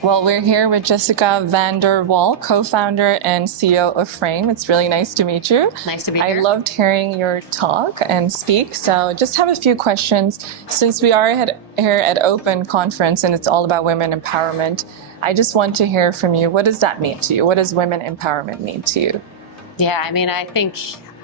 Well, we're here with Jessica van der Wal, co-founder and CEO of Frame. It's really nice to meet you. Nice to be here. I loved hearing your talk and speak. So just have a few questions. Since we are here at Open Conference and it's all about women empowerment, I just want to hear from you. What does that mean to you? What does women empowerment mean to you? Yeah, I mean, I think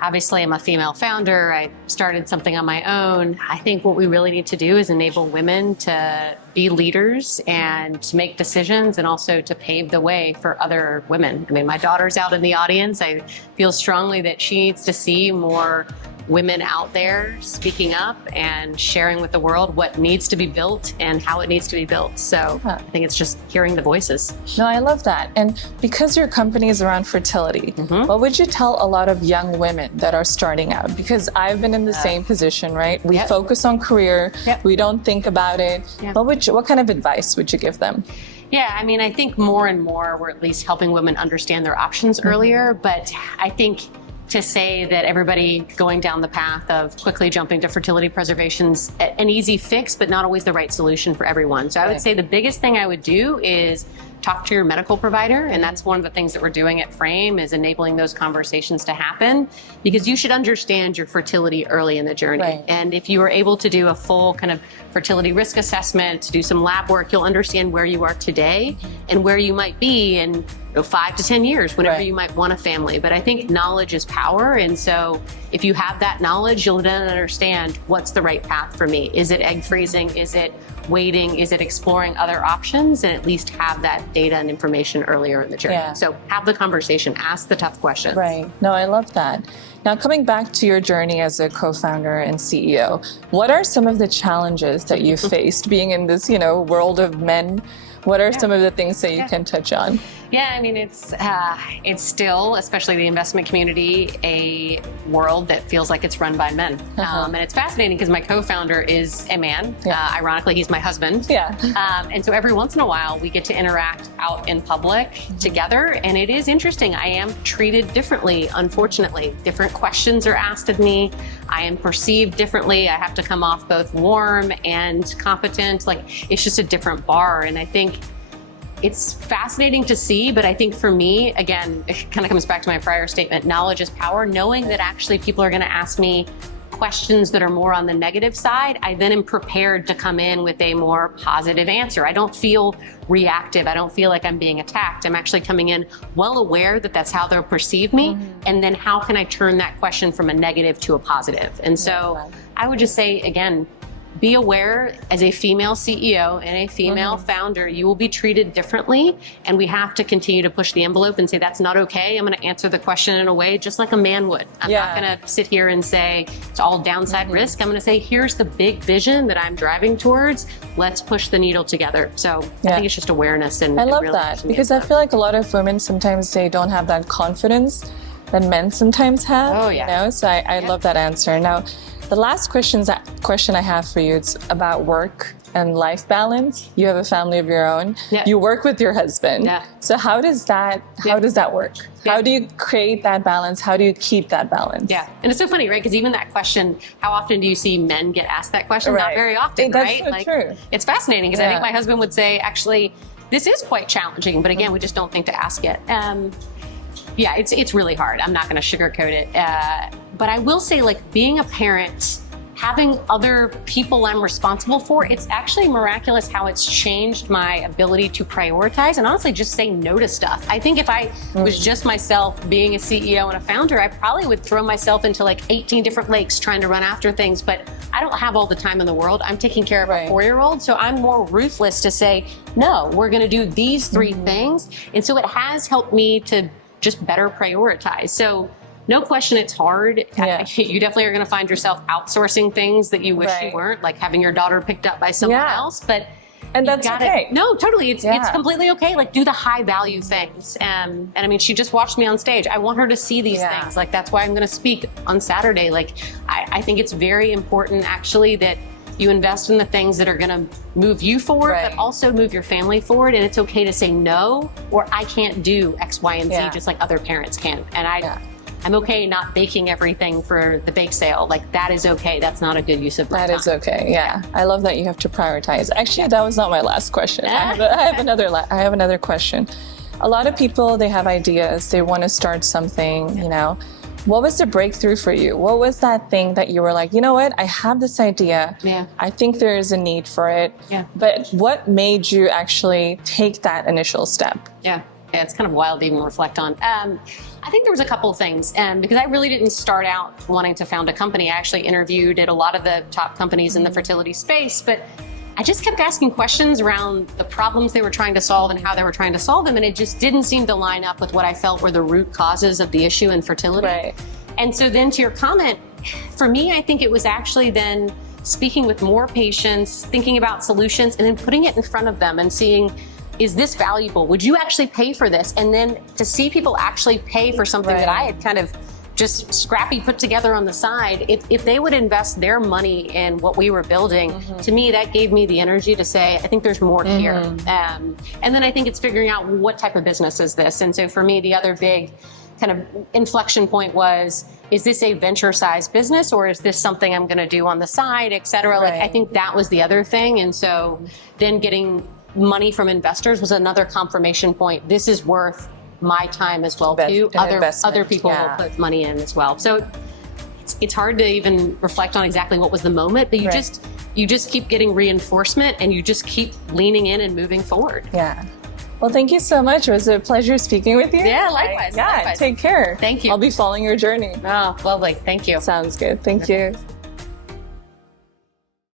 obviously I'm a female founder. I started something on my own. I think what we really need to do is enable women to be leaders and to make decisions and also to pave the way for other women. I mean, my daughter's out in the audience. I feel strongly that she needs to see more women out there speaking up and sharing with the world what needs to be built and how it needs to be built. So I think it's just hearing the voices. No, I love that. And because your company is around fertility, what would you tell a lot of young women that are starting out? Because I've been in the same position, right? We focus on career. We don't think about it. What kind of advice would you give them? Yeah, I mean, I think more and more we're at least helping women understand their options earlier. But I think to say that everybody going down the path of quickly jumping to fertility preservation's an easy fix, but not always the right solution for everyone. So I would say the biggest thing I would do is talk to your medical provider. And that's one of the things that we're doing at Frame is enabling those conversations to happen, because you should understand your fertility early in the journey. And if you are able to do a full kind of fertility risk assessment, to do some lab work, you'll understand where you are today and where you might be in 5 to 10 years, whenever you might want a family. But I think knowledge is power. And so if you have that knowledge, you'll then understand what's the right path for me. Is it egg freezing? Is it waiting? Is it exploring other options? And at least have that data and information earlier in the journey. So have the conversation, ask the tough questions. Right. No, I love that. Now, coming back to your journey as a co-founder and CEO, what are some of the challenges that you faced being in this, world of men? What are some of the things that you can touch on? Yeah, I mean, it's still, especially the investment community, a world that feels like it's run by men. And it's fascinating because my co-founder is a man. Ironically, he's my husband. And so every once in a while, we get to interact out in public together. And it is interesting. I am treated differently, unfortunately. Different questions are asked of me. I am perceived differently. I have to come off both warm and competent. Like, it's just a different bar. And I think it's fascinating to see, but I think for me, again, it kind of comes back to my prior statement, knowledge is power. Knowing that actually people are going to ask me questions that are more on the negative side, I then am prepared to come in with a more positive answer. I don't feel reactive. I don't feel like I'm being attacked. I'm actually coming in well aware that that's how they'll perceive me. And then how can I turn that question from a negative to a positive? And so I would just say, again, be aware as a female CEO and a female founder, you will be treated differently. And we have to continue to push the envelope and say, that's not okay. I'm going to answer the question in a way just like a man would. I'm not going to sit here and say it's all downside risk. I'm going to say, here's the big vision that I'm driving towards. Let's push the needle together. So I think it's just awareness. And I love that because I feel like a lot of women sometimes they don't have that confidence that men sometimes have. So I love that answer. Now, the last question I have for you, it's about work and life balance. You have a family of your own. You work with your husband. So how does that work? How do you create that balance? How do you keep that balance? And it's so funny, right? Because even that question, how often do you see men get asked that question? Not very often, That's right? So true. It's fascinating because I think my husband would say, actually, this is quite challenging, but again, we just don't think to ask it. It's really hard. I'm not going to sugarcoat it. But I will say, like, being a parent, having other people I'm responsible for, it's actually miraculous how it's changed my ability to prioritize and honestly just say no to stuff. I think if I was just myself being a CEO and a founder, I probably would throw myself into like 18 different lakes trying to run after things, but I don't have all the time in the world. I'm taking care of a 4-year-old, so I'm more ruthless to say, no, we're going to do these 3 things. And so it has helped me to just better prioritize. So no question, it's hard. You definitely are going to find yourself outsourcing things that you wish you weren't, like having your daughter picked up by someone else. And that's okay. No, totally. It's completely okay. Like, do the high value things. And I mean, she just watched me on stage. I want her to see these things. Like, that's why I'm going to speak on Saturday. Like, I think it's very important actually that you invest in the things that are going to move you forward, but also move your family forward. And it's okay to say no, or I can't do X, Y, and Z just like other parents can. And I'm okay not baking everything for the bake sale. Like that is okay. That's not a good use of my time. That is okay. Yeah. I love that you have to prioritize. Actually, that was not my last question. I have another question. A lot of people, they have ideas. They want to start something, you know. What was the breakthrough for you? What was that thing that you were like, you know what? I have this idea. Yeah. I think there is a need for it. Yeah. But what made you actually take that initial step? Yeah. Yeah, it's kind of wild to even reflect on. I think there was a couple of things, because I really didn't start out wanting to found a company. I actually interviewed at a lot of the top companies in the fertility space, but I just kept asking questions around the problems they were trying to solve and how they were trying to solve them, and it just didn't seem to line up with what I felt were the root causes of the issue in fertility. Right. And so then to your comment, for me, I think it was actually then speaking with more patients, thinking about solutions, and then putting it in front of them and seeing, is this valuable? Would you actually pay for this? And then to see people actually pay for something that I had kind of just scrappy put together on the side, if they would invest their money in what we were building, to me, that gave me the energy to say, I think there's more here. And then I think it's figuring out what type of business is this? And so for me, the other big kind of inflection point was, is this a venture-sized business or is this something I'm gonna do on the side, et cetera? Like, I think that was the other thing. And so then getting money from investors was another confirmation point. This is worth my time as well too. Other people will put money in as well. So it's hard to even reflect on exactly what was the moment, but you just keep getting reinforcement and you just keep leaning in and moving forward. Yeah. Well, thank you so much. It was a pleasure speaking with you. Yeah, likewise. Likewise. Take care. Thank you. I'll be following your journey. Oh, lovely. Thank you. Sounds good. Thank you.